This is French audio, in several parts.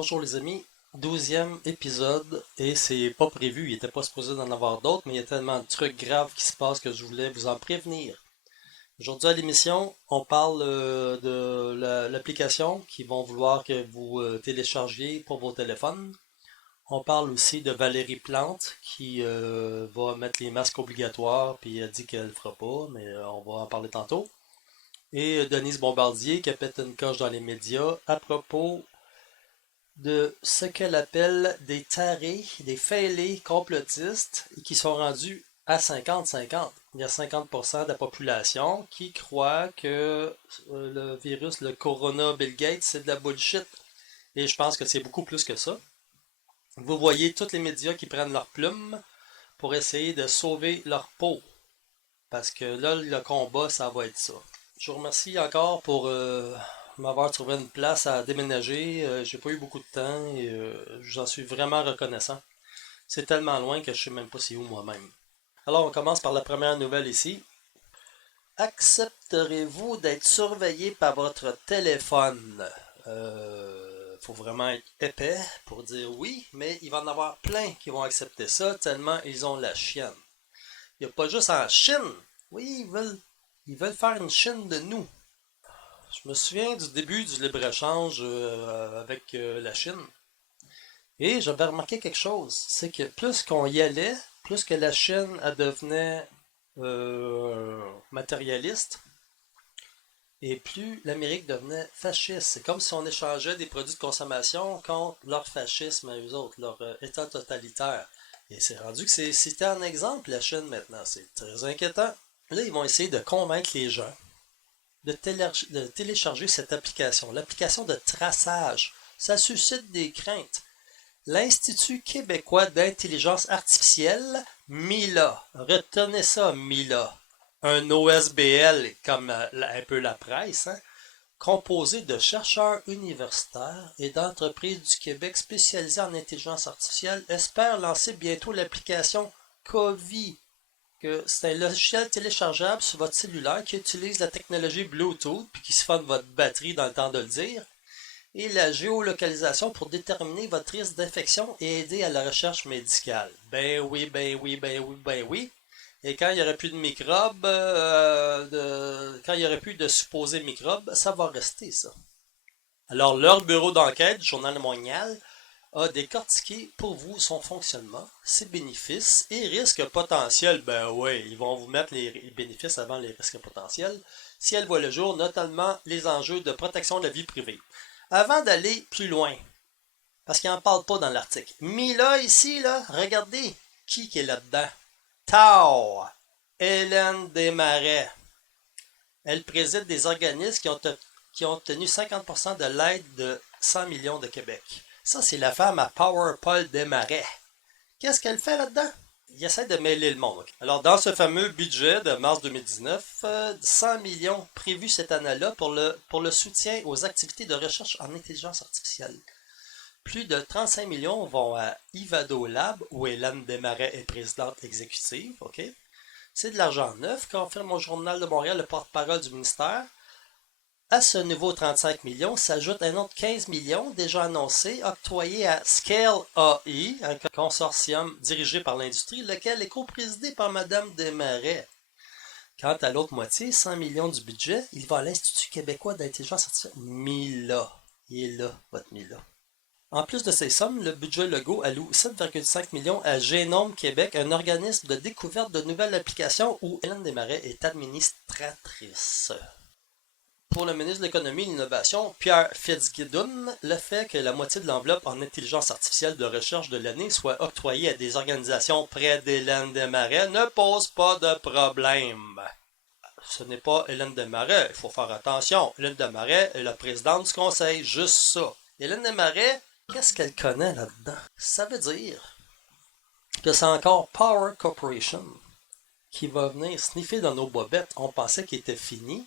Bonjour les amis, 12e épisode et c'est pas prévu, il était pas supposé d'en avoir d'autres, mais il y a tellement de trucs graves qui se passent que je voulais vous en prévenir. Aujourd'hui à l'émission, on parle de l'application qu'ils vont vouloir que vous téléchargiez pour vos téléphones. On parle aussi de Valérie Plante qui va mettre les masques obligatoires puis elle dit qu'elle le fera pas, mais on va en parler tantôt. Et Denise Bombardier qui a pété une coche dans les médias à propos de ce qu'elle appelle des tarés, des fêlés complotistes et qui sont rendus à 50-50. Il y a 50% de la population qui croit que le virus, le Corona Bill Gates, c'est de la bullshit. Et je pense que c'est beaucoup plus que ça. Vous voyez tous les médias qui prennent leur plume pour essayer de sauver leur peau. Parce que là, le combat, ça va être ça. Je vous remercie encore pour m'avoir trouvé une place à déménager. J'ai pas eu beaucoup de temps et j'en suis vraiment reconnaissant. C'est tellement loin que je sais même pas c'est où moi-même. Alors, on commence par la première nouvelle ici. Accepterez-vous d'être surveillé par votre téléphone? Faut vraiment être épais pour dire oui, mais il va en avoir plein qui vont accepter ça tellement ils ont la chienne. Il n'y a pas juste en Chine. Oui, ils veulent faire une Chine de nous. Je me souviens du début du libre-échange avec la Chine. Et j'avais remarqué quelque chose. C'est que plus qu'on y allait, plus que la Chine elle devenait matérialiste, et plus l'Amérique devenait fasciste. C'est comme si on échangeait des produits de consommation contre leur fascisme à eux autres, leur état totalitaire. Et c'est rendu que c'était un exemple, la Chine, maintenant. C'est très inquiétant. Là, ils vont essayer de convaincre les gens de télécharger cette application, l'application de traçage. Ça suscite des craintes. L'Institut québécois d'intelligence artificielle, MILA, retenez ça, MILA, un OSBL comme un peu la presse, hein, composé de chercheurs universitaires et d'entreprises du Québec spécialisées en intelligence artificielle, espère lancer bientôt l'application COVID, que c'est un logiciel téléchargeable sur votre cellulaire qui utilise la technologie Bluetooth puis qui se fonde votre batterie dans le temps de le dire et la géolocalisation pour déterminer votre risque d'infection et aider à la recherche médicale. Ben oui, ben oui, ben oui, ben oui. Et quand il n'y aurait plus de microbes, quand il n'y aurait plus de supposés microbes, ça va rester ça. Alors leur bureau d'enquête, Journal de Montréal, a décortiqué pour vous son fonctionnement, ses bénéfices et risques potentiels. Ben oui, ils vont vous mettre les bénéfices avant les risques potentiels. Si elle voit le jour, notamment les enjeux de protection de la vie privée. Avant d'aller plus loin, parce qu'il n'en parle pas dans l'article, mais là, ici, là, regardez qui est là-dedans. Tao, Hélène Desmarais. Elle préside des organismes qui ont obtenu 50% de l'aide de 100 millions de Québec. Ça, c'est la femme à Power Paul Desmarais. Qu'est-ce qu'elle fait là-dedans? Il essaie de mêler le monde. Alors, dans ce fameux budget de mars 2019, 100 millions prévus cette année-là pour le soutien aux activités de recherche en intelligence artificielle. Plus de 35 millions vont à Ivado Lab, où Hélène Desmarais est présidente exécutive. OK? C'est de l'argent neuf, confirme au Journal de Montréal le porte-parole du ministère. À ce nouveau 35 millions s'ajoute un autre 15 millions déjà annoncé, octroyé à Scale AI, un consortium dirigé par l'industrie, lequel est coprésidé par Mme Desmarais. Quant à l'autre moitié, 100 millions du budget, il va à l'Institut québécois d'intelligence artificielle. MILA. Il est là, votre MILA. En plus de ces sommes, le budget Legault alloue 7,5 millions à Génome Québec, un organisme de découverte de nouvelles applications où Hélène Desmarais est administratrice. Pour le ministre de l'Économie et de l'Innovation, Pierre Fitzgibbon, le fait que la moitié de l'enveloppe en intelligence artificielle de recherche de l'année soit octroyée à des organisations près d'Hélène Desmarais ne pose pas de problème. Ce n'est pas Hélène Desmarais, il faut faire attention. Hélène Desmarais est la présidente du conseil, juste ça. Hélène Desmarais, qu'est-ce qu'elle connaît là-dedans? Ça veut dire que c'est encore Power Corporation qui va venir sniffer dans nos bobettes. On pensait qu'il était fini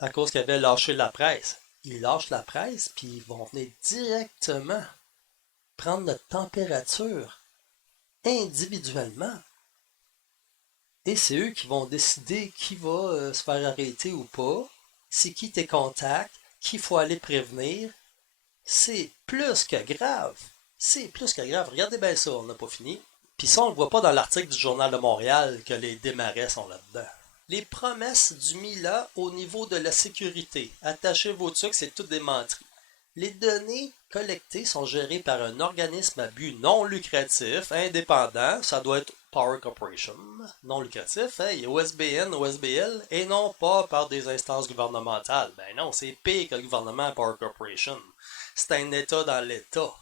à cause qu'ils avaient lâché la presse. Ils lâchent la presse, puis ils vont venir directement prendre notre température individuellement. Et c'est eux qui vont décider qui va se faire arrêter ou pas, c'est qui tes contacts, qu'il faut aller prévenir, C'est plus que grave. C'est plus que grave. Regardez bien ça, on n'a pas fini. Puis ça, on ne voit pas dans l'article du Journal de Montréal que les démarrais sont là-dedans. Les promesses du Mila au niveau de la sécurité. Attachez vos trucs, c'est tout des menteries. Les données collectées sont gérées par un organisme à but non lucratif, indépendant, ça doit être Power Corporation, non lucratif, hein, OSBN, OSBL, et non pas par des instances gouvernementales. Ben non, c'est pire que le gouvernement Power Corporation. C'est un État dans l'État.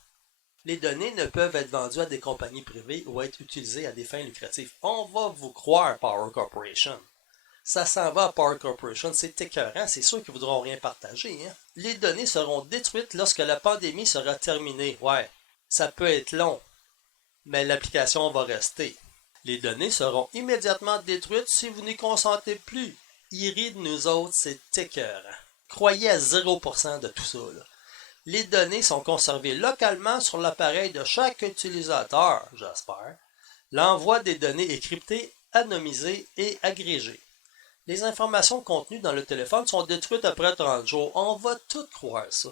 Les données ne peuvent être vendues à des compagnies privées ou être utilisées à des fins lucratives. On va vous croire, Power Corporation. Ça s'en va à Power Corporation, c'est écœurant, c'est sûr qu'ils ne voudront rien partager. Hein? Les données seront détruites lorsque la pandémie sera terminée. Ouais, ça peut être long, mais l'application va rester. Les données seront immédiatement détruites si vous n'y consentez plus. Ils rient de nous autres, c'est écœurant. Croyez à 0% de tout ça. Là. Les données sont conservées localement sur l'appareil de chaque utilisateur, j'espère. L'envoi des données est crypté, anonymisé et agrégé. Les informations contenues dans le téléphone sont détruites après 30 jours. On va tout croire ça.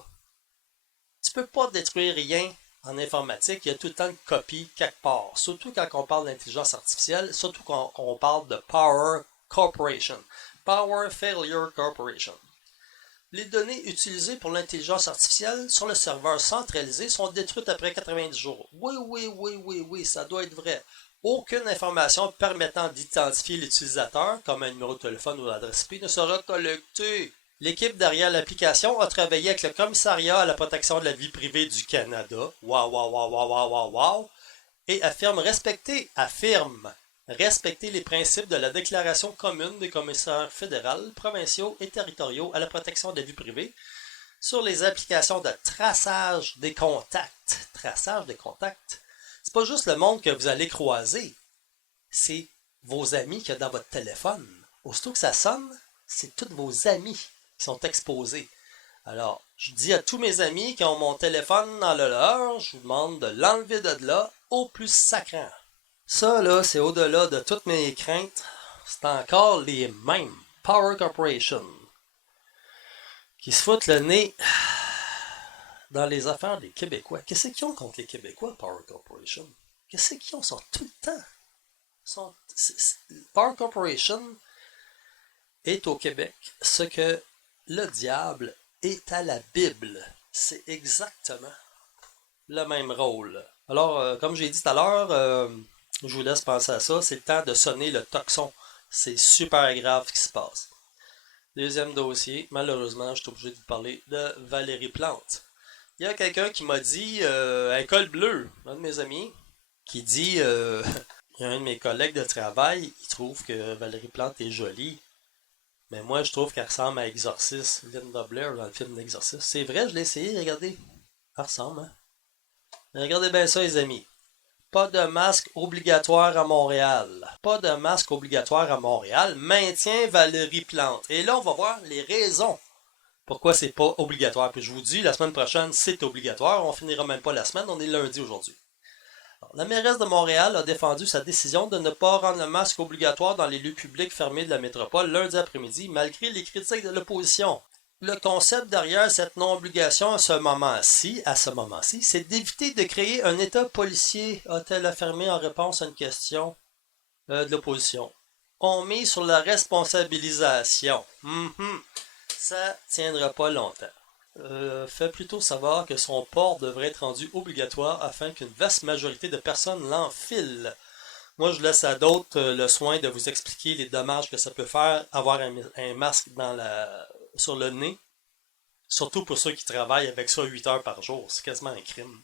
Tu peux pas détruire rien en informatique. Il y a tout le temps une copie quelque part. Surtout quand on parle d'intelligence artificielle, surtout quand on parle de Power Corporation. Power Failure Corporation. Les données utilisées pour l'intelligence artificielle sur le serveur centralisé sont détruites après 90 jours. Oui, ça doit être vrai. Aucune information permettant d'identifier l'utilisateur, comme un numéro de téléphone ou l'adresse IP, ne sera collectée. L'équipe derrière l'application a travaillé avec le Commissariat à la protection de la vie privée du Canada, et affirme respecter les principes de la Déclaration commune des commissaires fédéraux, provinciaux et territoriaux à la protection de la vie privée sur les applications de traçage des contacts. Traçage des contacts. C'est pas juste le monde que vous allez croiser, c'est vos amis qu'il y a dans votre téléphone. Aussitôt que ça sonne, c'est tous vos amis qui sont exposés. Alors, je dis à tous mes amis qui ont mon téléphone dans le leur, je vous demande de l'enlever de là au plus sacrant. Ça, là, c'est au-delà de toutes mes craintes. C'est encore les mêmes. Power Corporation. Qui se foutent le nez dans les affaires des Québécois. Qu'est-ce qu'ils ont contre les Québécois, Power Corporation? Qu'est-ce qu'ils ont? Ils sont tout le temps. Power Corporation est au Québec ce que le diable est à la Bible. C'est exactement le même rôle. Alors, comme j'ai dit tout à l'heure, je vous laisse penser à ça. C'est le temps de sonner le tocsin. C'est super grave ce qui se passe. Deuxième dossier. Malheureusement, je suis obligé de vous parler de Valérie Plante. Il y a quelqu'un qui m'a dit, un col bleu, un de mes amis, qui dit, il y a un de mes collègues de travail, il trouve que Valérie Plante est jolie. Mais moi, je trouve qu'elle ressemble à Exorcist, Linda Blair dans le film d'Exorcist. C'est vrai, je l'ai essayé, regardez. Elle ressemble, hein? Regardez bien ça, les amis. Pas de masque obligatoire à Montréal. Pas de masque obligatoire à Montréal. Maintient Valérie Plante. Et là, on va voir les raisons pourquoi c'est pas obligatoire. Puis je vous dis, la semaine prochaine, c'est obligatoire. On finira même pas la semaine, on est lundi aujourd'hui. Alors, la mairesse de Montréal a défendu sa décision de ne pas rendre le masque obligatoire dans les lieux publics fermés de la métropole lundi après-midi, malgré les critiques de l'opposition. Le concept derrière cette non-obligation à ce moment-ci, c'est d'éviter de créer un État policier, a-t-elle affirmé en réponse à une question de l'opposition. On mise sur la responsabilisation. Ça tiendra pas longtemps. Fait plutôt savoir que son port devrait être rendu obligatoire afin qu'une vaste majorité de personnes l'enfilent. Moi, je laisse à d'autres le soin de vous expliquer les dommages que ça peut faire avoir un masque sur le nez. Surtout pour ceux qui travaillent avec ça 8 heures par jour. C'est quasiment un crime.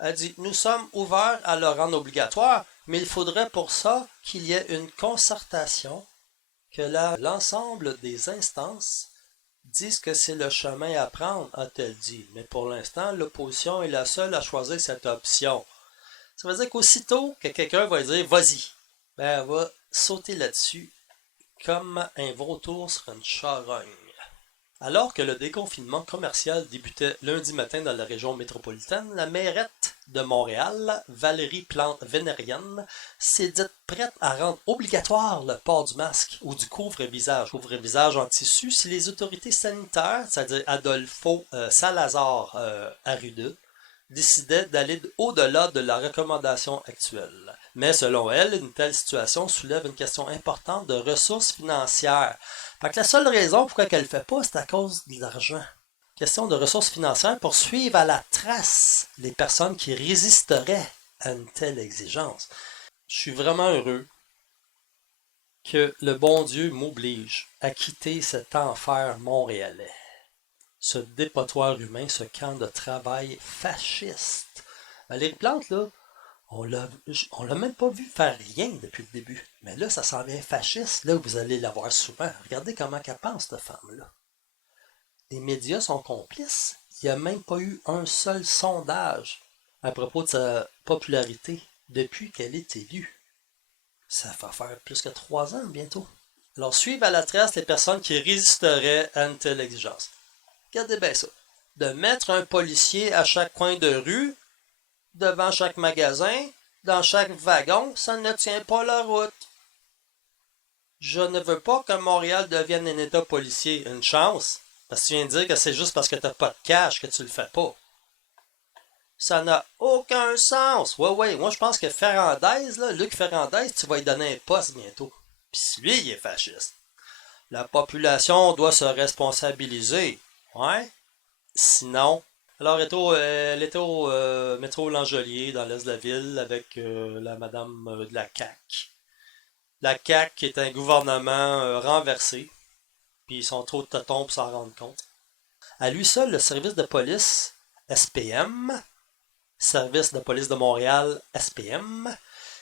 Elle dit, nous sommes ouverts à le rendre obligatoire, mais il faudrait pour ça qu'il y ait une concertation, que l'ensemble des instances disent que c'est le chemin à prendre, a-t-elle dit. Mais pour l'instant, l'opposition est la seule à choisir cette option. Ça veut dire qu'aussitôt que quelqu'un va dire « vas-y », ben elle va sauter là-dessus comme un vautour sur une charogne. Alors que le déconfinement commercial débutait lundi matin dans la région métropolitaine, la mairette de Montréal, Valérie Plante-Vénérienne, s'est dite prête à rendre obligatoire le port du masque ou du couvre-visage. Couvre-visage en tissu si les autorités sanitaires, c'est-à-dire Adolfo Salazar Arruda, décidaient d'aller au-delà de la recommandation actuelle. Mais selon elle, une telle situation soulève une question importante de ressources financières. Fait que la seule raison pourquoi elle ne le fait pas, c'est à cause de l'argent. Question de ressources financières pour suivre à la trace les personnes qui résisteraient à une telle exigence. Je suis vraiment heureux que le bon Dieu m'oblige à quitter cet enfer montréalais, ce dépotoir humain, ce camp de travail fasciste. Valérie Plante, là, on l'a même pas vu faire rien depuis le début. Mais là, ça s'en vient fasciste. Là, vous allez la voir souvent. Regardez comment elle pense, cette femme-là. Les médias sont complices. Il n'y a même pas eu un seul sondage à propos de sa popularité depuis qu'elle est élue. Ça va faire plus que 3 ans bientôt. Alors, suivre à la trace les personnes qui résisteraient à une telle exigence. Regardez bien ça. De mettre un policier à chaque coin de rue, devant chaque magasin, dans chaque wagon, ça ne tient pas la route. Je ne veux pas que Montréal devienne un état policier. Une chance. Parce que tu viens de dire que c'est juste parce que t'as pas de cash que tu le fais pas. Ça n'a aucun sens. Ouais, moi je pense que Ferrandez, là, Luc Ferrandez, tu vas lui donner un poste bientôt. Pis lui, il est fasciste. La population doit se responsabiliser. Ouais? Sinon... Alors, elle était au métro Langelier, dans l'est de la ville, avec la madame de la CAQ. La CAQ qui est un gouvernement renversé, puis ils sont trop de totons pour s'en rendre compte. À lui seul, le service de police SPM, Service de police de Montréal SPM,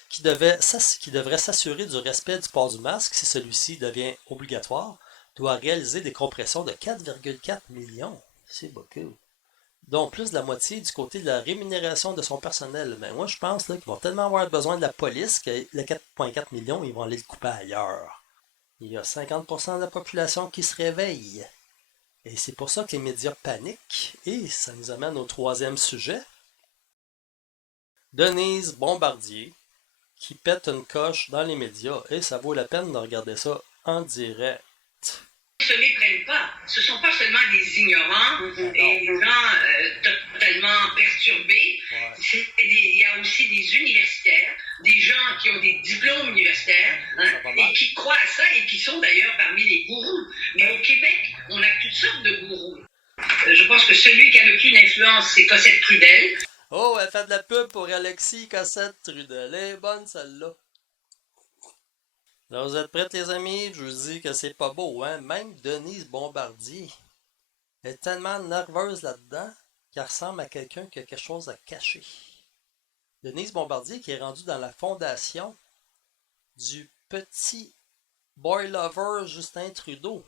qui devrait s'assurer du respect du port du masque si celui-ci devient obligatoire, doit réaliser des compressions de 4,4 millions. C'est beaucoup. Dont plus de la moitié du côté de la rémunération de son personnel. Mais moi, je pense là, qu'ils vont tellement avoir besoin de la police que les 4,4 millions, ils vont aller le couper ailleurs. Il y a 50% de la population qui se réveille. Et c'est pour ça que les médias paniquent. Et ça nous amène au troisième sujet. Denise Bombardier, qui pète une coche dans les médias. Et ça vaut la peine de regarder ça en direct. Se méprennent pas. Ce ne sont pas seulement des ignorants et des gens totalement perturbés. Ouais. Il y a aussi des universitaires, des gens qui ont des diplômes universitaires et qui croient à ça et qui sont d'ailleurs parmi les gourous. Mais au Québec, on a toutes sortes de gourous. Je pense que celui qui a le plus d'influence, c'est Cossette Trudel. Oh, elle fait de la pub pour Alexis Cossette Trudel. Elle est bonne celle-là. Alors, vous êtes prêts, les amis? Je vous dis que c'est pas beau, hein? Même Denise Bombardier est tellement nerveuse là-dedans qu'elle ressemble à quelqu'un qui a quelque chose à cacher. Denise Bombardier qui est rendue dans la fondation du petit boy lover Justin Trudeau.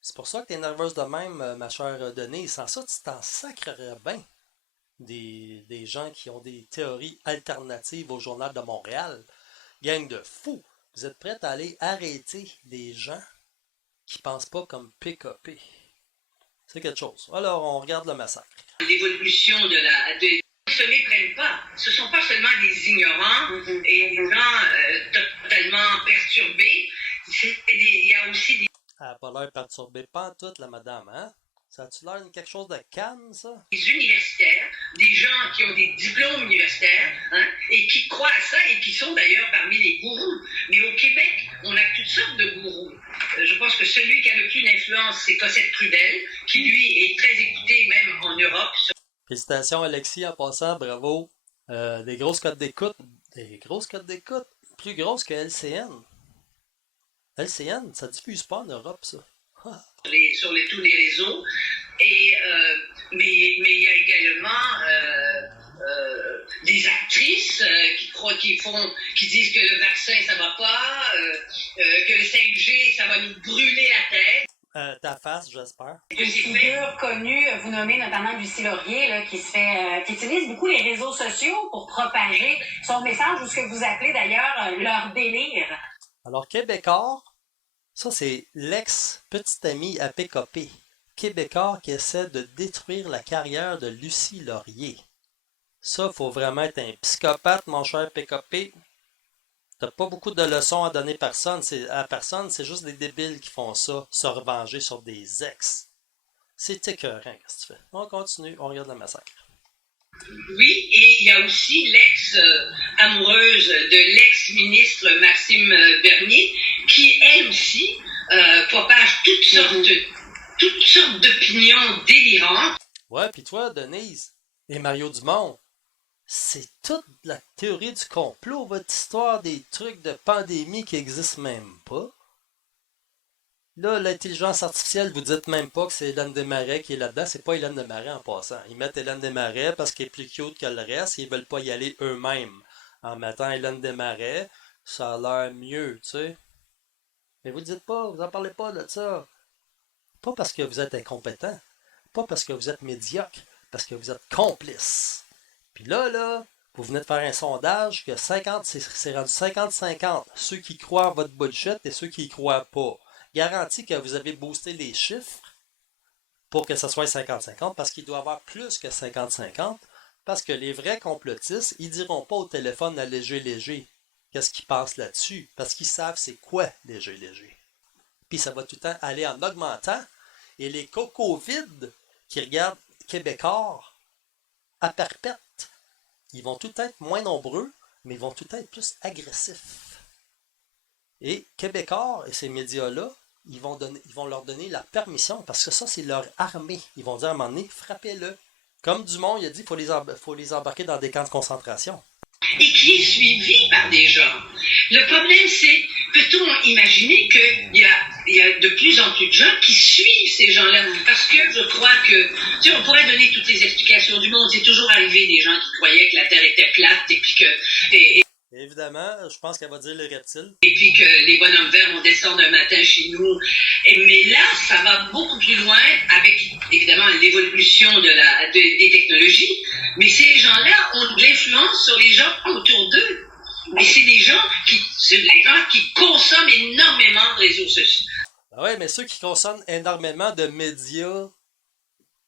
C'est pour ça que t'es nerveuse de même, ma chère Denise. Sans ça, tu t'en sacrerais bien des gens qui ont des théories alternatives au Journal de Montréal. Gang de fous, vous êtes prêts à aller arrêter des gens qui pensent pas comme PKP. C'est quelque chose. Alors, on regarde le massacre. L'évolution ne se méprennent pas. Ce ne sont pas seulement des ignorants et des gens totalement perturbés. Il y a aussi des... Elle n'a pas l'air perturbée, pas en tout, la madame, hein? Ça a-tu l'air de quelque chose de calme, ça? Des universitaires, des gens qui ont des diplômes universitaires et qui croient à ça et qui sont d'ailleurs parmi les gourous. Mais au Québec, on a toutes sortes de gourous. Je pense que celui qui a le plus d'influence, c'est Cossette Trudel, qui lui est très écouté même en Europe. Félicitations Alexis, en passant, bravo. Des grosses cotes d'écoute. Des grosses cotes d'écoute. Plus grosses que LCN. LCN, ça diffuse pas en Europe, ça. Sur tous les réseaux. Mais il y a également des actrices qui disent que le vaccin ça va pas, que le 5G ça va nous brûler la tête. Ta face, j'espère. Une figure connue, vous nommez notamment Lucie Laurier, là, qui utilise beaucoup les réseaux sociaux pour propager son message, ou ce que vous appelez d'ailleurs leur délire. Alors, Québécois, ça c'est l'ex-petite amie à PKP. Québécois qui essaient de détruire la carrière de Lucie Laurier. Ça, faut vraiment être un psychopathe, mon cher PKP. T'as pas beaucoup de leçons à donner à personne, c'est juste des débiles qui font ça, se revenger sur des ex. C'est écœurant, qu'est-ce que tu fais? On continue, on regarde le massacre. Oui, et il y a aussi l'ex-amoureuse de l'ex-ministre Maxime Bernier, qui, elle aussi, propage toutes sortes d'opinions délirantes. Ouais, pis toi, Denise et Mario Dumont, c'est toute la théorie du complot, votre histoire des trucs de pandémie qui existent même pas. Là, l'intelligence artificielle, vous dites même pas que c'est Hélène Desmarais qui est là-dedans. C'est pas Hélène Desmarais en passant. Ils mettent Hélène Desmarais parce qu'elle est plus cute que le reste. Ils veulent pas y aller eux-mêmes. En mettant Hélène Desmarais, ça a l'air mieux, tu sais. Mais vous dites pas, vous en parlez pas de ça. Pas parce que vous êtes incompétent. Pas parce que vous êtes médiocre. Parce que vous êtes complice. Puis là, vous venez de faire un sondage que 50, c'est rendu 50-50. Ceux qui croient en votre bullshit et ceux qui y croient pas. Garantie que vous avez boosté les chiffres pour que ce soit 50-50 parce qu'il doit y avoir plus que 50-50 parce que les vrais complotistes, ils diront pas au téléphone à léger qu'est-ce qu'ils pensent là-dessus parce qu'ils savent c'est quoi léger. Puis ça va tout le temps aller en augmentant et les cocovides qui regardent Québécois à perpète, ils vont tout être moins nombreux mais ils vont tout être plus agressifs. Et Québécois et ces médias-là, ils vont leur donner la permission, parce que ça, c'est leur armée. Ils vont dire à un moment donné, frappez-le. Comme Dumont, il a dit, il faut les embarquer dans des camps de concentration. Et qui est suivi par des gens. Le problème, c'est, peut-on imaginer qu'il y a de plus en plus de gens qui suivent ces gens-là? Parce que je crois que, tu sais, on pourrait donner toutes les explications du monde. C'est toujours arrivé des gens qui croyaient que la Terre était plate et puis que... Évidemment, je pense qu'elle va dire les reptiles. Et puis que les bonhommes verts vont descendre un matin chez nous. Mais là, ça va beaucoup plus loin avec, évidemment, l'évolution des technologies. Mais ces gens-là ont de l'influence sur les gens autour d'eux. Et c'est des gens qui consomment énormément de réseaux sociaux. Ah ouais, mais ceux qui consomment énormément de médias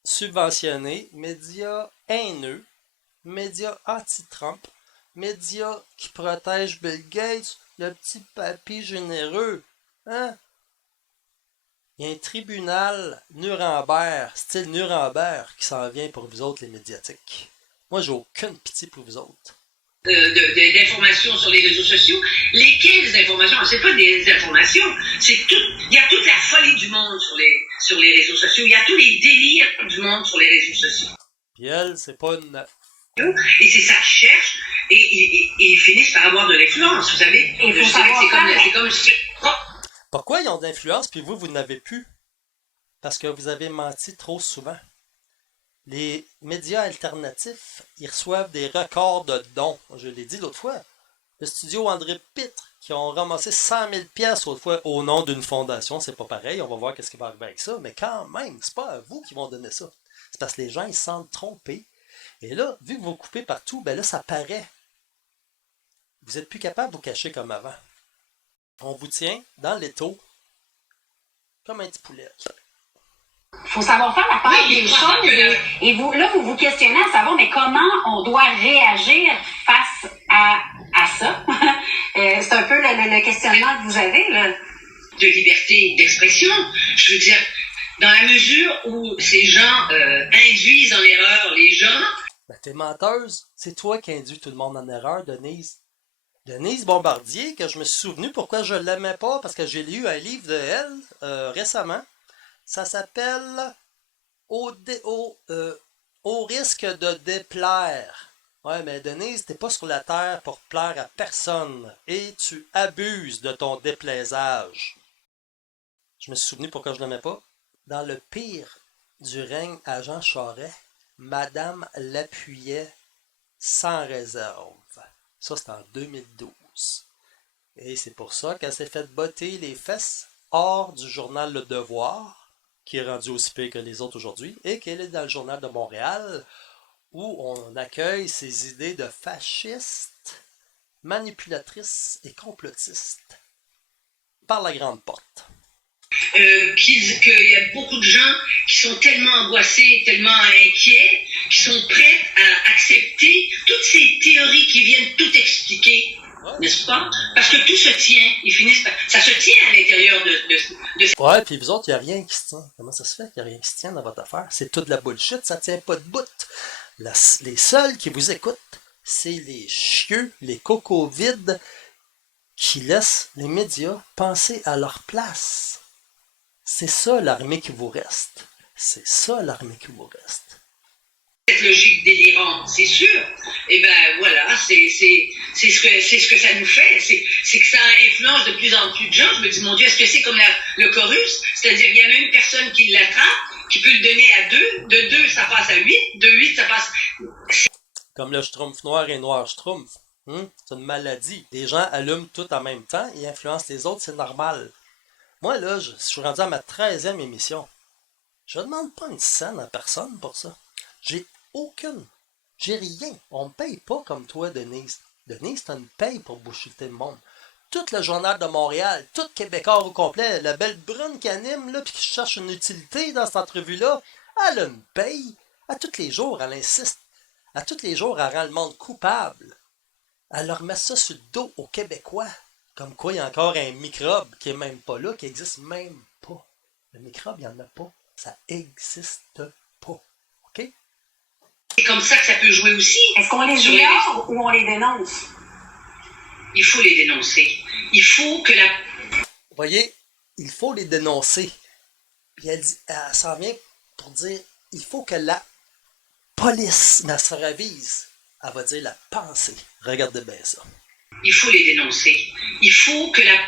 subventionnés, médias haineux, médias anti-Trump, médias qui protègent Bill Gates, le petit papy généreux. Hein? Il y a un tribunal Nuremberg, style Nuremberg, qui s'en vient pour vous autres, les médiatiques. Moi, j'ai aucune pitié pour vous autres. D'informations sur les réseaux sociaux. Lesquelles informations? C'est pas des informations, il y a toute la folie du monde sur les réseaux sociaux. Il y a tous les délires du monde sur les réseaux sociaux. Puis elle, c'est pas une... Et c'est ça qu'ils cherchent, et ils finissent par avoir de l'influence, vous savez. Et c'est comme Pourquoi ils ont de l'influence, puis vous n'avez plus? Parce que vous avez menti trop souvent. Les médias alternatifs, ils reçoivent des records de dons. Je l'ai dit l'autre fois. Le studio André Pitre, qui ont ramassé 100 000 piastres l'autre fois au nom d'une fondation, c'est pas pareil, on va voir qu'est-ce qui va arriver avec ça, mais quand même, c'est pas à vous qui vont donner ça. C'est parce que les gens, ils se sentent trompés. Et là, vu que vous coupez partout, ben là, ça paraît. Vous n'êtes plus capable de vous cacher comme avant. On vous tient dans l'étau, comme un petit poulet. Il faut savoir faire la part des choses. Et vous, là, vous vous questionnez à savoir, mais comment on doit réagir face à ça? C'est un peu le questionnement que vous avez, là. De liberté d'expression. Je veux dire, dans la mesure où ces gens induisent en erreur les gens... Ben, t'es menteuse. C'est toi qui induis tout le monde en erreur, Denise. Denise Bombardier, que je me suis souvenu pourquoi je l'aimais pas, parce que j'ai lu un livre de elle récemment. Ça s'appelle au risque de déplaire. Ouais, mais Denise, t'es pas sur la terre pour plaire à personne. Et tu abuses de ton déplaisage. Je me suis souvenu pourquoi je l'aimais pas. Dans le pire du règne à Jean Charest, Madame l'appuyait sans réserve. Ça, c'est en 2012. Et c'est pour ça qu'elle s'est fait botter les fesses hors du journal Le Devoir, qui est rendu aussi pire que les autres aujourd'hui, et qu'elle est dans le journal de Montréal, où on accueille ces idées de fascistes, manipulatrices et complotistes par la grande porte. qu'il y a beaucoup de gens qui sont tellement angoissés, tellement inquiets, qui sont prêts à accepter toutes ces théories qui viennent tout expliquer, n'est-ce pas? Parce que tout se tient, ça se tient à l'intérieur de cette... Ouais, puis vous autres, il n'y a rien qui se tient. Comment ça se fait qu'il n'y a rien qui se tient dans votre affaire? C'est toute de la bullshit, ça tient pas de bout. Les seuls qui vous écoutent, c'est les chieux, les cocos vides, qui laissent les médias penser à leur place. C'est ça l'armée qui vous reste. C'est ça l'armée qui vous reste. Cette logique délirante, c'est sûr. Et ben voilà, c'est ce que ça nous fait. C'est que ça influence de plus en plus de gens. Je me dis, mon Dieu, est-ce que c'est comme le chorus? C'est-à-dire qu'il y a même personne qui l'attrape, qui peut le donner à 2. De 2, ça passe à 8. De 8, ça passe... Comme le schtroumpf noir et noir schtroumpf. C'est une maladie. Les gens allument tout en même temps et influencent les autres, c'est normal. Moi, là, je suis rendu à ma 13e émission. Je ne demande pas une scène à personne pour ça. J'ai aucune. J'ai rien. On me paye pas comme toi, Denise. Denise, t'as une paye pour bullshiter le monde. Tout le journal de Montréal, tout Québécois au complet, la belle brune qui anime, là, puis qui cherche une utilité dans cette entrevue-là, elle a une paye. À tous les jours, elle insiste. À tous les jours, elle rend le monde coupable. Elle leur met ça sur le dos aux Québécois. Comme quoi, il y a encore un microbe qui est même pas là, qui existe même pas. Le microbe, il n'y en a pas. Ça existe pas. OK? C'est comme ça que ça peut jouer aussi. Est-ce qu'on les ignore ou on les dénonce? Il faut les dénoncer. Il faut que la... Vous voyez, il faut les dénoncer. Puis elle s'en vient pour dire, il faut que la police, mais elle se ravise. Elle va dire la pensée. Regardez bien ça. Il faut les dénoncer. Il faut que la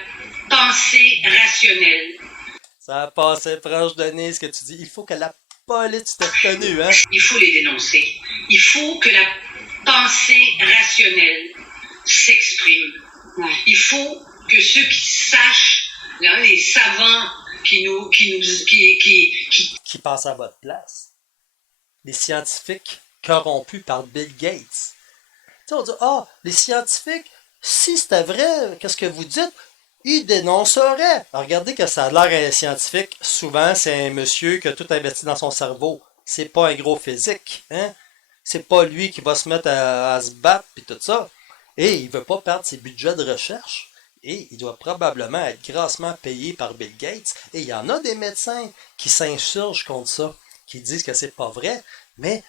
pensée rationnelle... Ça a passé proche de nez ce que tu dis. Il faut que la police, tu t'es retenu, hein? Il faut les dénoncer. Il faut que la pensée rationnelle s'exprime. Il faut que ceux qui sachent, là, les savants qui passent à votre place. Les scientifiques corrompus par Bill Gates. Tu sais, on dit, les scientifiques, si c'était vrai, qu'est-ce que vous dites? Ils dénonceraient. Alors, regardez que ça a l'air un scientifique. Souvent, c'est un monsieur qui a tout investi dans son cerveau. C'est pas un gros physique, hein? C'est pas lui qui va se mettre à se battre puis tout ça. Et il veut pas perdre ses budgets de recherche. Et il doit probablement être grassement payé par Bill Gates. Et il y en a des médecins qui s'insurgent contre ça, qui disent que c'est pas vrai, mais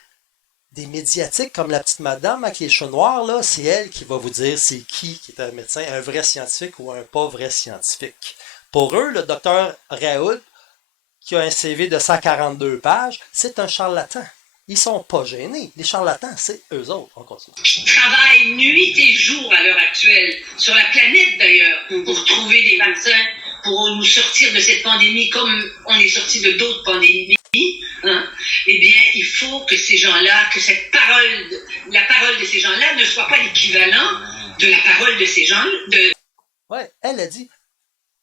des médiatiques comme la petite madame avec les cheveux noirs, là, c'est elle qui va vous dire c'est qui est un médecin, un vrai scientifique ou un pas vrai scientifique. Pour eux, le docteur Raoult, qui a un CV de 142 pages, c'est un charlatan. Ils sont pas gênés. Les charlatans, c'est eux autres. On continue. Qui travaillent nuit et jour à l'heure actuelle, sur la planète d'ailleurs, pour trouver des vaccins, pour nous sortir de cette pandémie comme on est sorti de d'autres pandémies. Hein? Eh bien, il faut que ces gens-là, que cette parole, la parole de ces gens-là ne soit pas l'équivalent de la parole de ces gens. Ouais, elle a dit,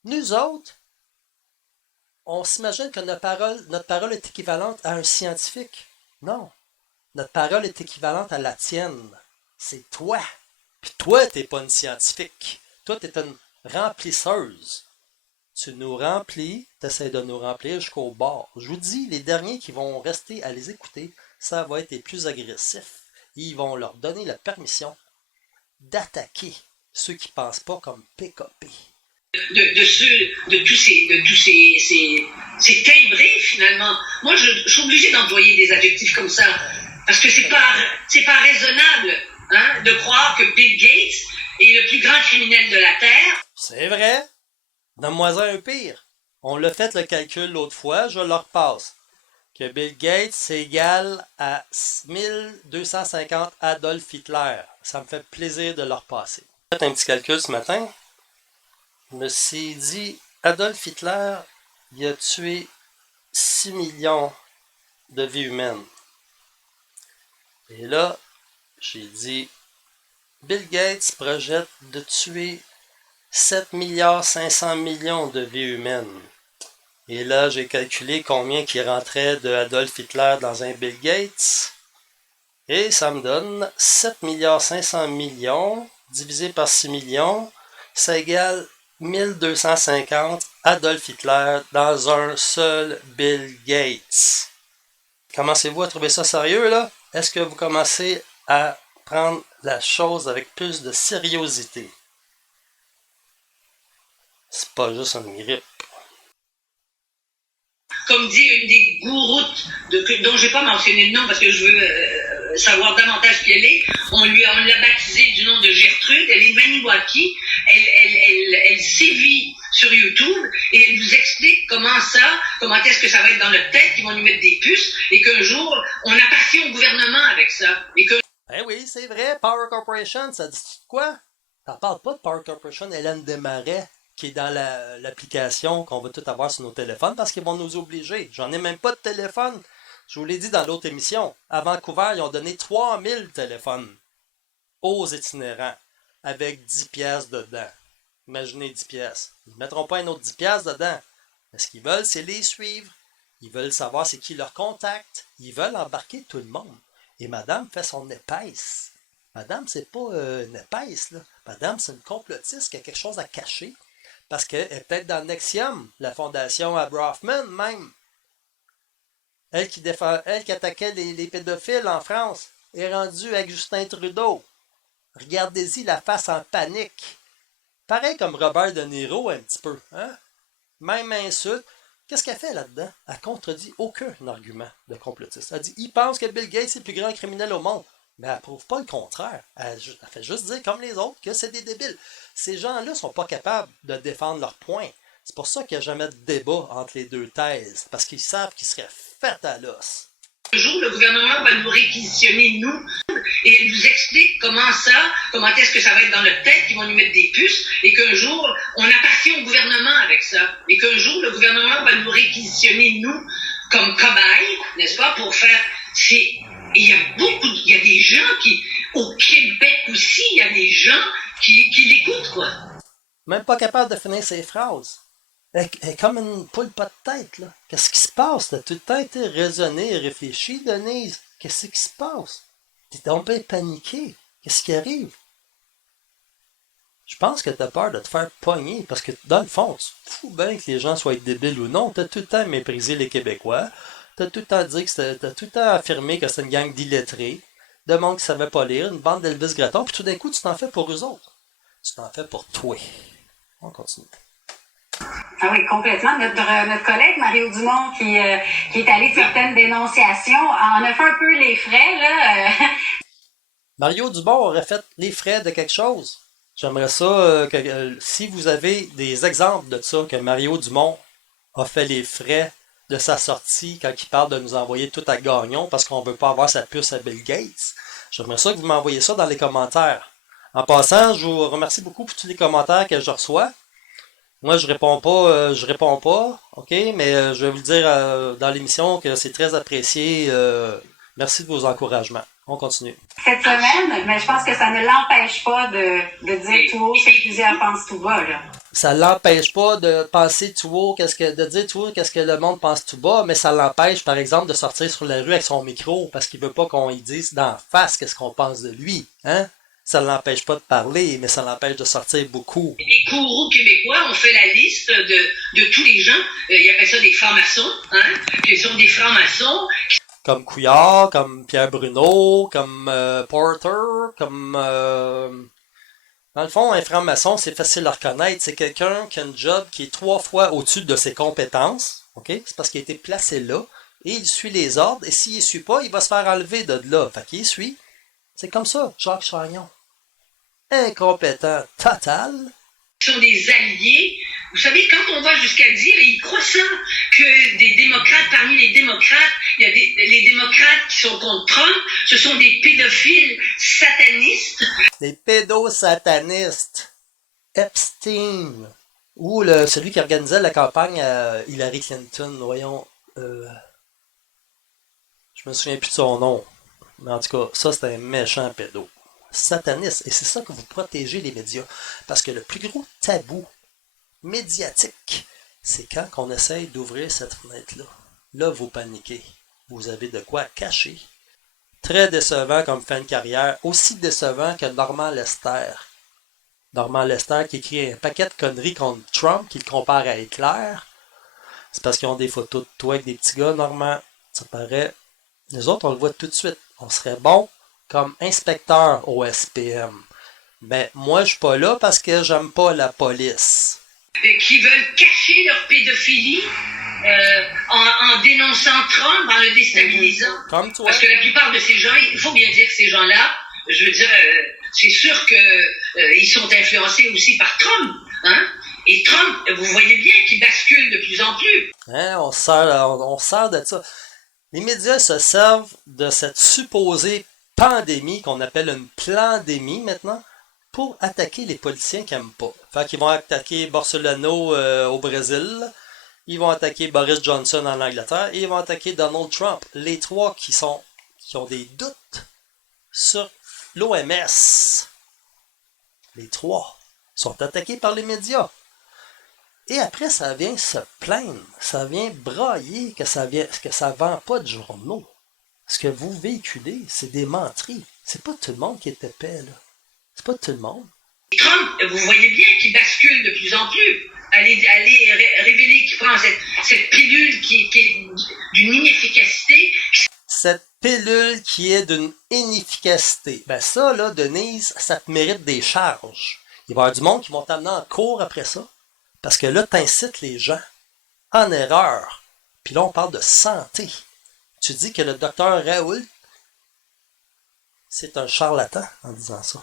nous autres, on s'imagine que notre parole est équivalente à un scientifique. Non, notre parole est équivalente à la tienne. C'est toi. Puis toi, t'es pas une scientifique. Toi, t'es une remplisseuse. Tu nous remplis, tu essaies de nous remplir jusqu'au bord. Je vous dis, les derniers qui vont rester à les écouter, ça va être les plus agressifs. Ils vont leur donner la permission d'attaquer ceux qui ne pensent pas comme PKP. De tous ces timbrés, finalement. Moi, je suis obligée d'employer des adjectifs comme ça, parce que c'est pas raisonnable, hein, de croire que Bill Gates est le plus grand criminel de la Terre. C'est vrai. Donne-moi un pire. On l'a fait le calcul l'autre fois, je le repasse. Que Bill Gates, c'est égal à 1250 Adolf Hitler. Ça me fait plaisir de le repasser. J'ai fait un petit calcul ce matin. Je me suis dit, Adolf Hitler, il a tué 6 millions de vies humaines. Et là, j'ai dit, Bill Gates projette de tuer 7 milliards 500 millions de vies humaines. Et là, j'ai calculé combien qui rentrait de Adolf Hitler dans un Bill Gates. Et ça me donne 7 milliards 500 millions divisé par 6 millions. Ça égale 1250 Adolf Hitler dans un seul Bill Gates. Commencez-vous à trouver ça sérieux, là? Est-ce que vous commencez à prendre la chose avec plus de sériosité? C'est pas juste une grippe. Comme dit une des gourous dont je n'ai pas mentionné le nom parce que je veux savoir davantage qui elle est, on l'a baptisée du nom de Gertrude, elle est Maniwaki, elle sévit sur YouTube et elle vous explique comment est-ce que ça va être dans notre tête, qu'ils vont nous mettre des puces et qu'un jour, on appartient au gouvernement avec ça. Eh oui, c'est vrai, Power Corporation, ça dit quoi? T'en parles pas de Power Corporation, Hélène Desmarais, qui est dans l'application qu'on va tout avoir sur nos téléphones parce qu'ils vont nous obliger. J'en ai même pas de téléphone. Je vous l'ai dit dans l'autre émission. À Vancouver, ils ont donné 3000 téléphones aux itinérants avec 10 piastres dedans. Imaginez 10 piastres. Ils ne mettront pas un autre 10 piastres dedans. Mais ce qu'ils veulent, c'est les suivre. Ils veulent savoir c'est qui leur contact. Ils veulent embarquer tout le monde. Et madame fait son épaisse. Madame, c'est pas une épaisse, là. Madame, c'est une complotiste qui a quelque chose à cacher. Parce qu'elle est peut-être dans Nexium, la fondation Abrahamson même. Elle qui attaquait les pédophiles en France, est rendue avec Justin Trudeau. Regardez-y la face en panique. Pareil comme Robert De Niro un petit peu. Hein? Même insulte. Qu'est-ce qu'elle fait là-dedans? Elle contredit aucun argument de complotiste. Elle dit, il pense que Bill Gates est le plus grand criminel au monde. Mais elle ne prouve pas le contraire. Elle fait juste dire, comme les autres, que c'est des débiles. Ces gens-là ne sont pas capables de défendre leur point. C'est pour ça qu'il n'y a jamais de débat entre les deux thèses. Parce qu'ils savent qu'ils seraient faits à l'os. Un jour, le gouvernement va nous réquisitionner, nous, et elle vous explique comment est-ce que ça va être dans notre tête, qu'ils vont nous mettre des puces, et qu'un jour, on appartient au gouvernement avec ça. Et qu'un jour, le gouvernement va nous réquisitionner, nous, comme cobayes, n'est-ce pas, pour faire... Et il y a des gens au Québec aussi, il y a des gens qui l'écoutent, quoi. Même pas capable de finir ses phrases. Elle est comme une poule pas de tête, là. Qu'est-ce qui se passe? T'as tout le temps été raisonné et réfléchi, Denise. Qu'est-ce qui se passe? T'es donc bien paniqué. Qu'est-ce qui arrive? Je pense que t'as peur de te faire pogner, parce que, dans le fond, tu te fous bien que les gens soient débiles ou non. T'as tout le temps méprisé les Québécois. T'as tout le temps dit t'as tout le temps affirmé que c'était une gang d'illettrés, de monde qui savait pas lire, une bande d'Elvis Gratton, puis tout d'un coup, tu t'en fais pour eux autres. Tu t'en fais pour toi. On continue. Ah oui, complètement. Notre collègue Mario Dumont, qui est allé de certaines dénonciations, en a fait un peu les frais, là. Mario Dumont aurait fait les frais de quelque chose. J'aimerais ça que si vous avez des exemples de ça, que Mario Dumont a fait les frais de sa sortie quand il parle de nous envoyer tout à Gagnon parce qu'on veut pas avoir sa puce à Bill Gates. J'aimerais ça que vous m'envoyiez ça dans les commentaires. En passant, je vous remercie beaucoup pour tous les commentaires que je reçois. Moi, je réponds pas, ok, mais je vais vous le dire dans l'émission que c'est très apprécié. Merci de vos encouragements. On continue. Cette semaine, mais je pense que ça ne l'empêche pas de dire tout haut ce que plusieurs pensent tout bas, là. Ça l'empêche pas de penser tout haut, de dire tout haut qu'est-ce que le monde pense tout bas, mais ça l'empêche, par exemple, de sortir sur la rue avec son micro, parce qu'il veut pas qu'on y dise d'en face qu'est-ce qu'on pense de lui, hein? Ça ne l'empêche pas de parler, mais ça l'empêche de sortir beaucoup. Les gourous québécois ont fait la liste de tous les gens. Ils appellent ça des francs-maçons, hein? Ils sont des francs-maçons. Comme Couillard, comme Pierre Bruno, comme Porter, comme... Dans le fond, un franc-maçon, c'est facile à reconnaître. C'est quelqu'un qui a une job qui est 3 fois au-dessus de ses compétences. Ok? C'est parce qu'il a été placé là. Et il suit les ordres. Et s'il ne suit pas, il va se faire enlever de là. Fait qu'il suit. C'est comme ça, Jacques Chagnon. Incompétent total. Ils sont des alliés. Vous savez, quand on va jusqu'à dire, et ils croient ça, que des démocrates, parmi les démocrates, il y a les démocrates qui sont contre Trump, ce sont des pédophiles satanistes. Des pédosatanistes. Epstein. Ou celui qui organisait la campagne à Hillary Clinton. Voyons. Je me souviens plus de son nom. Mais en tout cas, ça, c'est un méchant pédo. Sataniste. Et c'est ça que vous protégez les médias. Parce que le plus gros tabou médiatique, c'est quand on essaye d'ouvrir cette fenêtre-là. Là, vous paniquez. Vous avez de quoi cacher. Très décevant comme fin de carrière. Aussi décevant que Normand Lester. Normand Lester qui écrit un paquet de conneries contre Trump, qui le compare à Hitler. C'est parce qu'ils ont des photos de toi avec des petits gars, Normand. Ça paraît. Nous autres, on le voit tout de suite. On serait bon comme inspecteur au SPM. Mais moi, je suis pas là parce que j'aime pas la police. Qui veulent cacher leur pédophilie en dénonçant Trump, en le déstabilisant. Comme toi. Parce que la plupart de ces gens, il faut bien dire que ces gens-là, je veux dire, c'est sûr que ils sont influencés aussi par Trump, hein. Et Trump, vous voyez bien qu'il bascule de plus en plus. Hein, on sert de ça. Les médias se servent de cette supposée pandémie qu'on appelle une plandémie maintenant pour attaquer les politiciens qu'ils n'aiment pas. Fait qu'ils vont attaquer Bolsonaro au Brésil, ils vont attaquer Boris Johnson en Angleterre et ils vont attaquer Donald Trump. Les trois qui ont des doutes sur l'OMS. Les trois sont attaqués par les médias. Et après, ça vient se plaindre, ça vient brailler que ça vend pas de journaux. Ce que vous véhiculez, c'est des menteries. C'est pas tout le monde qui est épais, là. C'est pas tout le monde. Trump, vous voyez bien qu'il bascule de plus en plus. Allez révéler qu'il prend cette pilule qui est d'une inefficacité. Cette pilule qui est d'une inefficacité. Ben ça, là, Denise, ça te mérite des charges. Il va y avoir du monde qui vont t'amener en cours après ça. Parce que là, t'incites les gens en erreur. Puis là, on parle de santé. Tu dis que le docteur Raoult, c'est un charlatan en disant ça.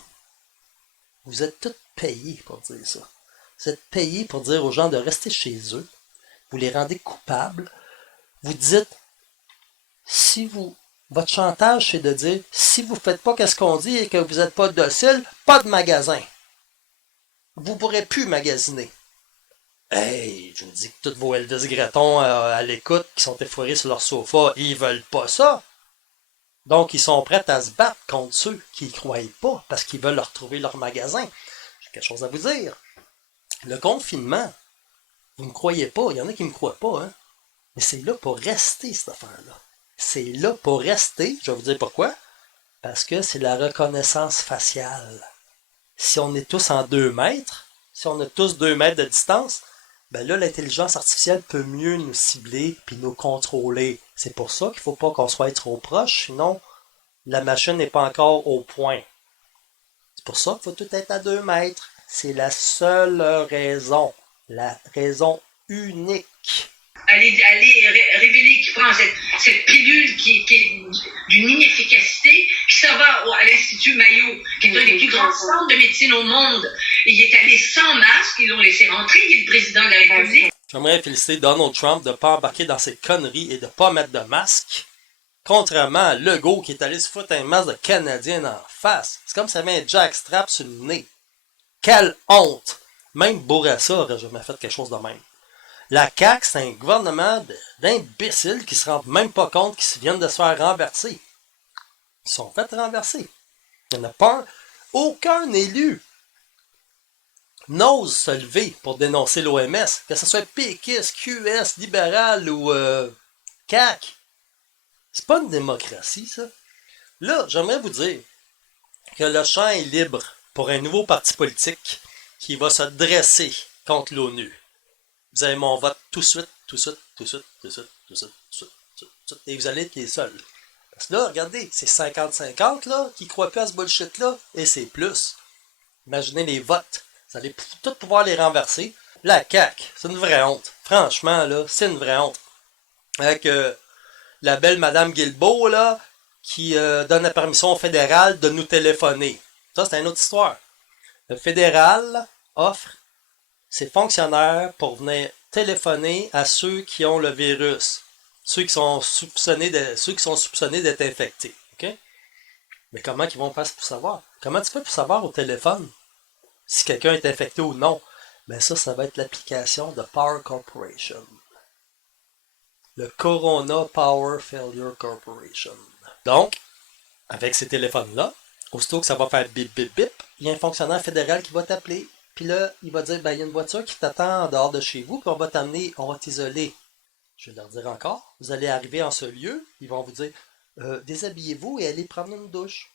Vous êtes tous payés pour dire ça. Vous êtes payés pour dire aux gens de rester chez eux. Vous les rendez coupables. Vous dites, votre chantage, c'est de dire, si vous ne faites pas ce qu'on dit et que vous n'êtes pas docile, pas de magasin. Vous ne pourrez plus magasiner. Hey, je vous dis que tous vos Elvis Gratton à l'écoute, qui sont effoirés sur leur sofa, ils veulent pas ça. Donc, ils sont prêts à se battre contre ceux qui y croient pas, parce qu'ils veulent retrouver leur magasin. J'ai quelque chose à vous dire. Le confinement, vous ne me croyez pas, il y en a qui ne me croient pas, hein. Mais c'est là pour rester, cette affaire-là. C'est là pour rester, je vais vous dire pourquoi. Parce que c'est la reconnaissance faciale. Si on est tous en 2 mètres, si on a tous 2 mètres de distance, ben là, l'intelligence artificielle peut mieux nous cibler puis nous contrôler. C'est pour ça qu'il ne faut pas qu'on soit trop proche, sinon la machine n'est pas encore au point. C'est pour ça qu'il faut tout être à 2 mètres. C'est la seule raison. La raison unique. Allez révéler qu'il prend cette pilule qui est d'une inefficacité, qui s'en va à l'Institut Mayo, qui est un des plus grands centres de médecine au monde. Et il est allé sans masque, ils l'ont laissé rentrer, il est le président de la République. J'aimerais féliciter Donald Trump de ne pas embarquer dans ses conneries et de ne pas mettre de masque. Contrairement à Legault qui est allé se foutre un masque de Canadien en face. C'est comme si ça avait un jackstrap sur le nez. Quelle honte! Même Bourassa aurait jamais fait quelque chose de même. La CAQ, c'est un gouvernement d'imbéciles qui se rendent même pas compte qu'ils viennent de se faire renverser. Ils sont fait renverser. Il n'y en a pas aucun élu n'ose se lever pour dénoncer l'OMS, que ce soit péquiste, QS, libéral ou CAQ. C'est pas une démocratie, ça. Là, j'aimerais vous dire que le champ est libre pour un nouveau parti politique qui va se dresser contre l'ONU. Vous avez mon vote tout de suite, tout de suite, tout de suite, tout de suite, tout de suite, tout de suite, tout de suite, et vous allez être les seuls. Parce que là, regardez, c'est 50-50 là, qui croient plus à ce bullshit-là, et c'est plus. Imaginez les votes. Vous allez tous pouvoir les renverser. La CAQ, c'est une vraie honte. Franchement, là, c'est une vraie honte. Avec la belle Madame Guilbeault, là, qui donne la permission au fédéral de nous téléphoner. Ça, c'est une autre histoire. Le fédéral offre ses fonctionnaires pour venir téléphoner à ceux qui ont le virus. Ceux qui sont soupçonnés d'être infectés. Okay? Mais comment ils vont faire pour savoir? Comment tu fais pour savoir au téléphone si quelqu'un est infecté ou non? Ben ça va être l'application de Power Corporation. Le Corona Power Failure Corporation. Donc, avec ces téléphones-là, aussitôt que ça va faire bip bip bip, il y a un fonctionnaire fédéral qui va t'appeler. Puis là, il va dire, ben il y a une voiture qui t'attend en dehors de chez vous, puis on va t'amener, on va t'isoler. Je vais leur dire encore, vous allez arriver en ce lieu, ils vont vous dire, déshabillez-vous et allez prendre une douche.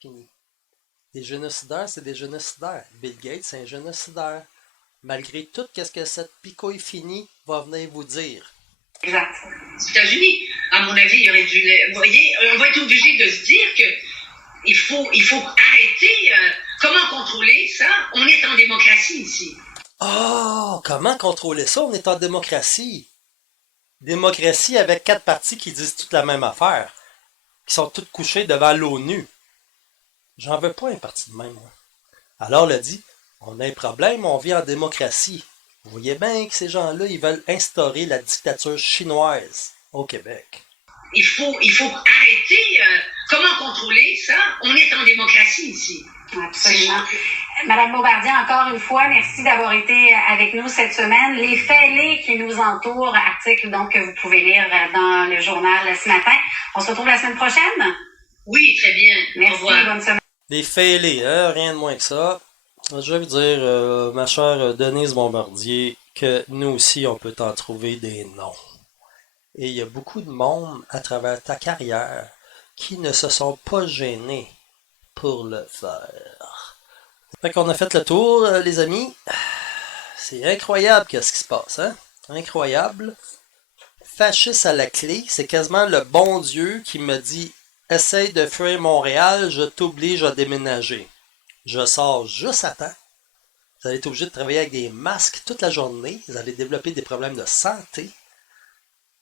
Fini. Des génocidaires, c'est des génocidaires. Bill Gates, c'est un génocidaire. Malgré tout, qu'est-ce que cette picouille finie va venir vous dire? Exact. Les États-Unis, à mon avis, il aurait dû... Vous voyez, on va être obligé de se dire que il faut arrêter. Comment contrôler ça? On est en démocratie ici. Oh, comment contrôler ça? On est en démocratie. Démocratie avec 4 partis qui disent toute la même affaire, qui sont toutes couchées devant l'ONU. J'en veux pas un parti de même, moi. Alors, le dit, on a un problème, on vit en démocratie. Vous voyez bien que ces gens-là, ils veulent instaurer la dictature chinoise au Québec. Il faut arrêter. Comment contrôler ça? On est en démocratie ici. Absolument. Madame Bombardier, encore une fois, merci d'avoir été avec nous cette semaine. Les faits qui nous entourent, article donc que vous pouvez lire dans le journal ce matin. On se retrouve la semaine prochaine? Oui, très bien. Merci, bonne semaine. Les faits rien de moins que ça. Je vais vous dire, ma chère Denise Bombardier, que nous aussi, on peut en trouver des noms. Et il y a beaucoup de monde à travers ta carrière qui ne se sont pas gênés pour le faire. Fait qu'on a fait le tour, les amis. C'est incroyable qu'est-ce qui se passe, hein? Incroyable. Fasciste à la clé, c'est quasiment le bon Dieu qui me dit « Essaye de fuir Montréal, je t'oblige à déménager. » Je sors juste à temps. Vous allez être obligé de travailler avec des masques toute la journée. Vous allez développer des problèmes de santé.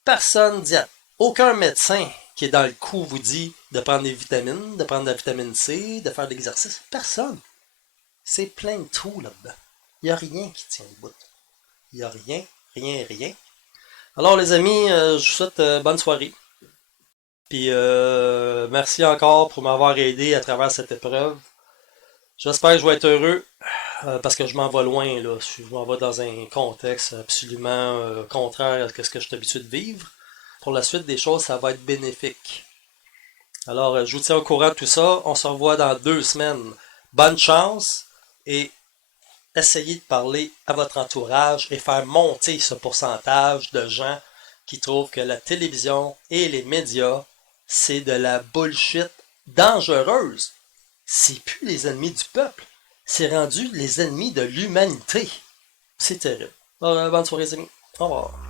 Personne dit, aucun médecin qui est dans le coup vous dit de prendre des vitamines, de prendre de la vitamine C, de faire de l'exercice. Personne. C'est plein de trous là-dedans. Il n'y a rien qui tient le bout. Il n'y a rien. Alors les amis, je vous souhaite bonne soirée. Puis merci encore pour m'avoir aidé à travers cette épreuve. J'espère que je vais être heureux parce que je m'en vais loin là. Je m'en vais dans un contexte absolument contraire à ce que je suis habitué de vivre. Pour la suite des choses, ça va être bénéfique. Alors, je vous tiens au courant de tout ça. On se revoit dans 2 semaines. Bonne chance et essayez de parler à votre entourage et faire monter ce pourcentage de gens qui trouvent que la télévision et les médias, c'est de la bullshit dangereuse. C'est plus les ennemis du peuple. C'est rendu les ennemis de l'humanité. C'est terrible. Alors, bonne soirée les amis. Au revoir.